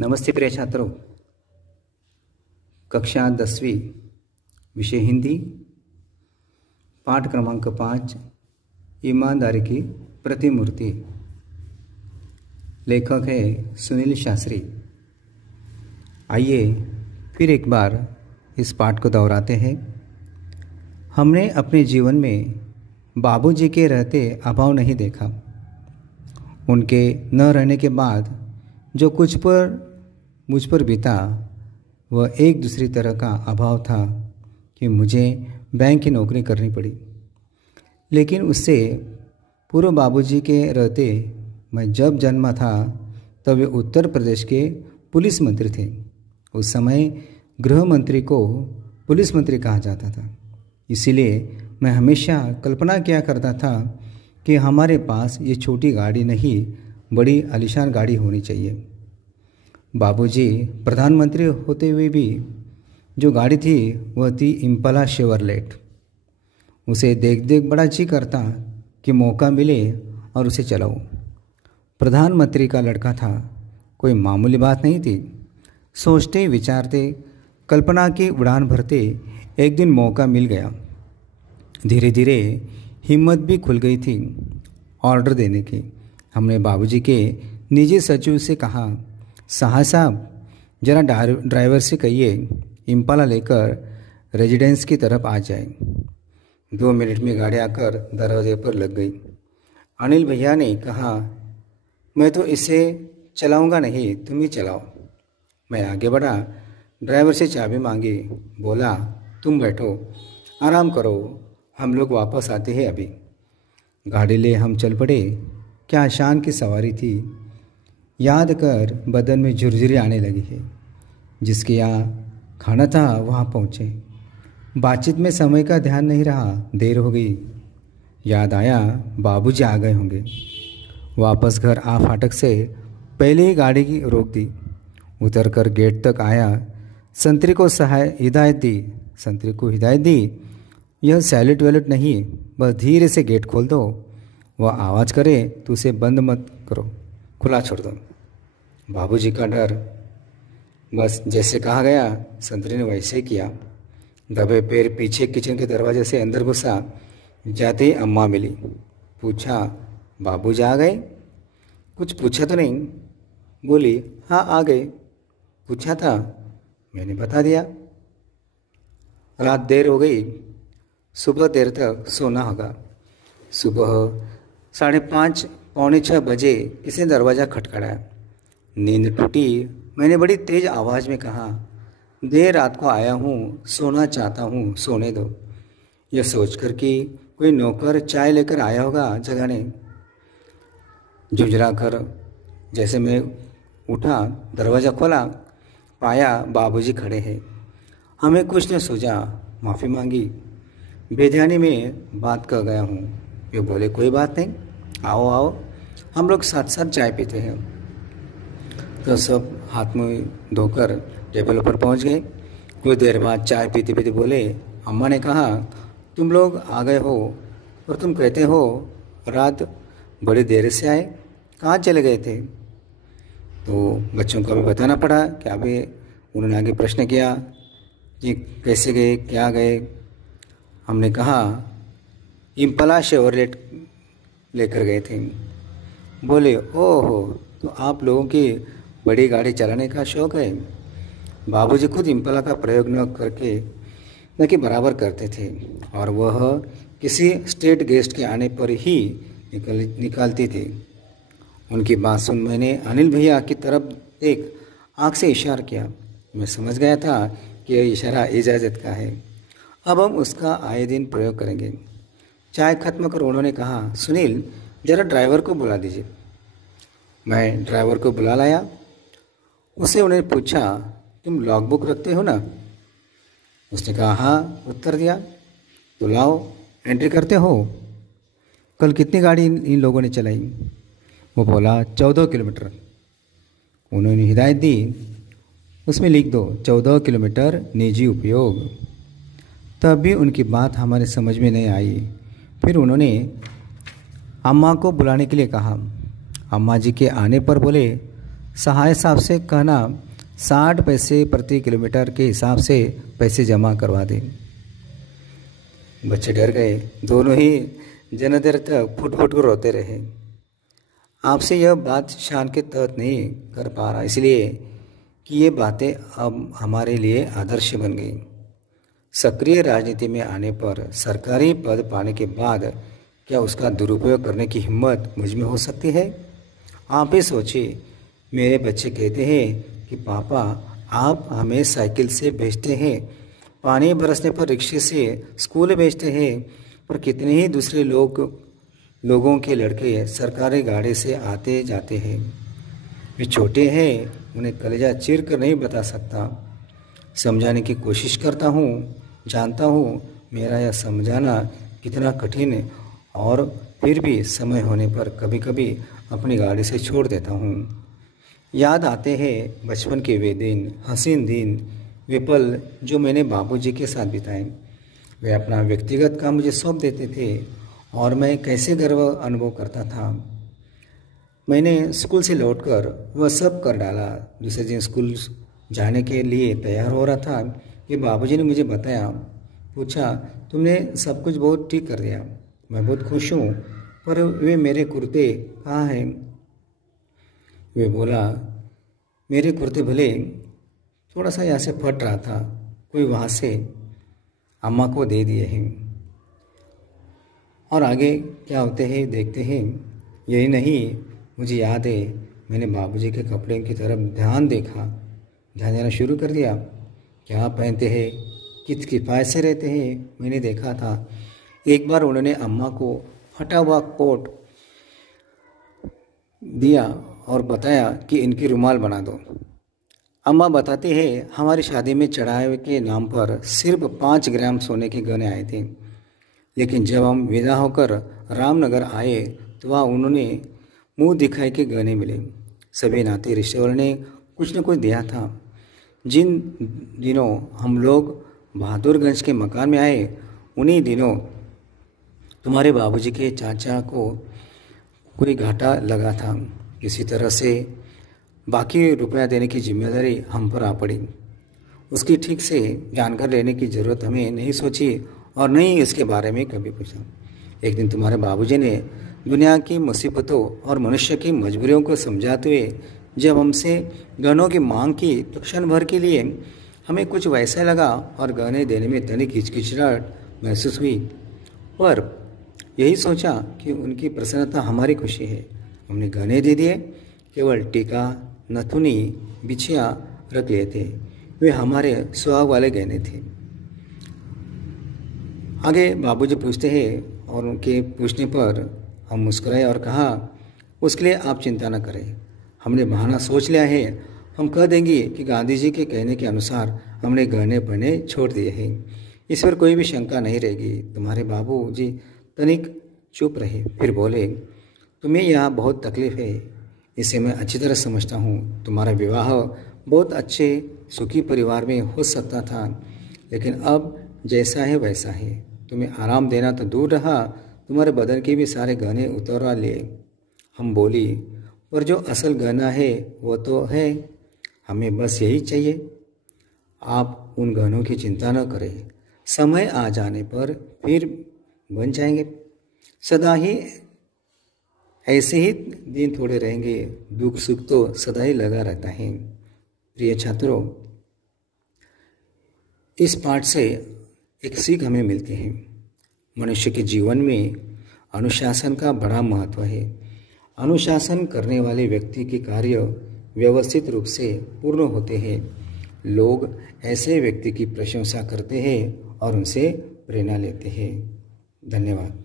नमस्ते प्रिय छात्रों। कक्षा 10वीं विषय हिंदी, पाठ क्रमांक 5, ईमानदारी की प्रतिमूर्ति। लेखक है सुनील शास्त्री। आइए फिर एक बार इस पाठ को दोहराते हैं। हमने अपने जीवन में बाबूजी के रहते अभाव नहीं देखा। उनके न रहने के बाद जो कुछ पर मुझ पर बीता वह एक दूसरी तरह का अभाव था कि मुझे बैंक की नौकरी करनी पड़ी। लेकिन उससे पूर्व बाबूजी के रहते मैं जब जन्मा था तब वे उत्तर प्रदेश के पुलिस मंत्री थे। उस समय गृह मंत्री को पुलिस मंत्री कहा जाता था। इसीलिए मैं हमेशा कल्पना किया करता था कि हमारे पास ये छोटी गाड़ी नहीं, बड़ी आलीशान गाड़ी होनी चाहिए। बाबूजी प्रधानमंत्री होते हुए भी जो गाड़ी थी वह थी इम्पाला शेवरलेट। उसे देख देख बड़ा जी करता कि मौका मिले और उसे चलाऊं। प्रधानमंत्री का लड़का था, कोई मामूली बात नहीं थी। सोचते विचारते कल्पना की उड़ान भरते एक दिन मौका मिल गया। धीरे धीरे हिम्मत भी खुल गई थी ऑर्डर देने की। हमने बाबूजी के निजी सचिव से कहा, साहब जरा ड्राइवर से कहिए इम्पाला लेकर रेजिडेंस की तरफ आ जाए। 2 मिनट में गाड़ी आकर दरवाजे पर लग गई। अनिल भैया ने कहा, मैं तो इसे चलाऊंगा नहीं, तुम ही चलाओ। मैं आगे बढ़ा, ड्राइवर से चाबी मांगी, बोला तुम बैठो, आराम करो, हम लोग वापस आते हैं अभी। गाड़ी ले हम चल पड़े। क्या शान की सवारी थी। याद कर बदन में झुरझुरी आने लगी है। जिसके यहाँ खाना था वहाँ पहुँचे। बातचीत में समय का ध्यान नहीं रहा, देर हो गई। याद आया बाबूजी आ गए होंगे। वापस घर आ फाटक से पहले ही गाड़ी की रोक दी। उतर कर गेट तक आया। संतरी को हिदायत दी, यह सैल्यूट वैल्यूट नहीं, बस धीरे से गेट खोल दो। वह आवाज़ करे तो उसे बंद मत करो, खुला छोड़ दो। बाबूजी का डर। बस जैसे कहा गया संतरी ने वैसे ही किया। दबे पैर पीछे किचन के दरवाजे से अंदर घुसा। जाते ही अम्मा मिली। पूछा, बाबूजी आ गए? कुछ पूछा तो नहीं? बोली, हाँ आ गए। पूछा था? मैंने बता दिया। रात देर हो गई, सुबह देर तक सोना होगा। सुबह 5:30 पौने 6 बजे किसी ने दरवाज़ा खटखटाया। नींद टूटी। मैंने बड़ी तेज़ आवाज़ में कहा, देर रात को आया हूँ, सोना चाहता हूँ, सोने दो। यह सोचकर कि कोई नौकर चाय लेकर आया होगा जगाने। झुंझला कर जैसे मैं उठा, दरवाज़ा खोला, पाया बाबूजी खड़े हैं। हमें कुछ न सूझा, माफ़ी मांगी। बेध्यानी में बात कर गया हूँ। वे बोले, कोई बात नहीं, आओ आओ, हम लोग साथ साथ चाय पीते हैं। तो सब हाथ मुँह धोकर टेबल पर पहुँच गए। कुछ देर बाद चाय पीते पीते बोले, अम्मा ने कहा, तुम लोग आ गए हो और तुम कहते हो रात बड़ी देर से आए, कहाँ चले गए थे? तो बच्चों को भी बताना पड़ा कि अभी उन्होंने आगे प्रश्न किया कि कैसे गए, क्या गए। हमने कहा इम्पाला शेवरलेट लेकर गए थे। बोले, ओहो, तो आप लोगों की बड़ी गाड़ी चलाने का शौक़ है। बाबूजी खुद इम्पाला का प्रयोग न कि बराबर करते थे और वह किसी स्टेट गेस्ट के आने पर ही निकालती थी। उनकी बात सुन मैंने अनिल भैया की तरफ एक आँख से इशारा किया। मैं समझ गया था कि यह इशारा इजाज़त का है। अब हम उसका आए दिन प्रयोग करेंगे। चाय खत्म कर उन्होंने कहा, सुनील जरा ड्राइवर को बुला दीजिए। मैं ड्राइवर को बुला लाया। उससे उन्हें पूछा, तुम लॉग बुक रखते हो ना? उसने कहा, हाँ, उत्तर दिया। तो लाओ, एंट्री करते हो। कल कितनी गाड़ी इन लोगों ने चलाई? वो बोला, 14 किलोमीटर। उन्होंने हिदायत दी, उसमें लिख दो 14 किलोमीटर निजी उपयोग। तब भी उनकी बात हमारे समझ में नहीं आई। फिर उन्होंने अम्मा को बुलाने के लिए कहा। अम्मा जी के आने पर बोले, सहाय साहब से कहना 60 पैसे प्रति किलोमीटर के हिसाब से पैसे जमा करवा दें। बच्चे डर गए। दोनों ही जन देर तक फुट फुट कर रोते रहे। आपसे यह बात शान के तहत नहीं कर पा रहा, इसलिए कि ये बातें अब हमारे लिए आदर्श बन गई। सक्रिय राजनीति में आने पर सरकारी पद पाने के बाद क्या उसका दुरुपयोग करने की हिम्मत मुझ में हो सकती है? आप ही सोचिए। मेरे बच्चे कहते हैं कि पापा आप हमें साइकिल से भेजते हैं, पानी बरसने पर रिक्शे से स्कूल भेजते हैं, पर कितने ही दूसरे लोगों के लड़के सरकारी गाड़ी से आते जाते हैं। वे छोटे हैं, उन्हें कलेजा चीर कर नहीं बता सकता। समझाने की कोशिश करता हूँ, जानता हूँ मेरा यह समझाना कितना कठिन है, और फिर भी समय होने पर कभी कभी अपनी गाड़ी से छोड़ देता हूँ। याद आते हैं बचपन के वे दिन, हसीन दिन, वे पल जो मैंने बाबूजी के साथ बिताए। वे अपना व्यक्तिगत काम मुझे सौंप देते थे और मैं कैसे गर्व अनुभव करता था। मैंने स्कूल से लौटकर वह सब कर डाला। दूसरे दिन स्कूल जाने के लिए तैयार हो रहा था कि बाबूजी ने मुझे बताया, पूछा, तुमने सब कुछ बहुत ठीक कर दिया। मैं बहुत खुश हूँ, पर वे मेरे कुर्ते कहाँ हैं? वे बोला, मेरे कुर्ते भले थोड़ा सा यहाँ से फट रहा था, कोई वहाँ से अम्मा को दे दिए हैं। और आगे क्या होते हैं देखते हैं। यही नहीं, मुझे याद है मैंने बाबूजी के कपड़े की तरफ ध्यान देना शुरू कर दिया। क्या पहनते हैं, किस किफ़ायत से रहते हैं, मैंने देखा था। एक बार उन्होंने अम्मा को फटा हुआ कोट दिया और बताया कि इनकी रुमाल बना दो। अम्मा बताते हैं, हमारी शादी में चढ़ावे के नाम पर सिर्फ 5 ग्राम सोने के गहने आए थे, लेकिन जब हम विदा होकर रामनगर आए तो वहाँ उन्होंने मुंह दिखाई के गहने मिले। सभी नाते रिश्तेदारों ने कुछ न कुछ दिया था। जिन दिनों हम लोग बहादुरगंज के मकान में आए, उन्हीं दिनों तुम्हारे बाबूजी के चाचा को कोई घाटा लगा था। किसी तरह से बाकी रुपया देने की जिम्मेदारी हम पर आ पड़ी। उसकी ठीक से जानकारी लेने की ज़रूरत हमें नहीं सोची और नहीं इसके बारे में कभी पूछा। एक दिन तुम्हारे बाबूजी ने दुनिया की मुसीबतों और मनुष्य की मजबूरियों को समझाते हुए जब हमसे गहनों की मांग की तो क्षण भर के लिए हमें कुछ वैसा लगा और गहने देने में तनिक हिचकिचाहट महसूस हुई, पर यही सोचा कि उनकी प्रसन्नता हमारी खुशी है। हमने गहने दे दिए, केवल टीका, नथुनी, बिछिया रख लिए थे। वे हमारे सुहाग वाले गहने थे। आगे बाबूजी पूछते हैं और उनके पूछने पर हम मुस्कुराए और कहा, उसके लिए आप चिंता न करें, हमने बहाना सोच लिया है। हम कह देंगे कि गांधी जी के कहने के अनुसार हमने गहने पहने छोड़ दिए हैं। इस पर कोई भी शंका नहीं रहेगी। तुम्हारे बाबूजी तनिक चुप रहे, फिर बोले, तुम्हें यहाँ बहुत तकलीफ है, इसे मैं अच्छी तरह समझता हूँ। तुम्हारा विवाह बहुत अच्छे सुखी परिवार में हो सकता था, लेकिन अब जैसा है वैसा है। तुम्हें आराम देना तो दूर रहा, तुम्हारे बदन के भी सारे गहने उतरवा लिए। हम बोली, पर जो असल गहना है वो तो है, हमें बस यही चाहिए। आप उन गहनों की चिंता न करें, समय आ जाने पर फिर बन जाएंगे। सदा ही ऐसे ही दिन थोड़े रहेंगे, दुख सुख तो सदा ही लगा रहता है। प्रिय छात्रों, इस पाठ से एक सीख हमें मिलती है। मनुष्य के जीवन में अनुशासन का बड़ा महत्व है। अनुशासन करने वाले व्यक्ति के कार्य व्यवस्थित रूप से पूर्ण होते हैं। लोग ऐसे व्यक्ति की प्रशंसा करते हैं और उनसे प्रेरणा लेते हैं। धन्यवाद।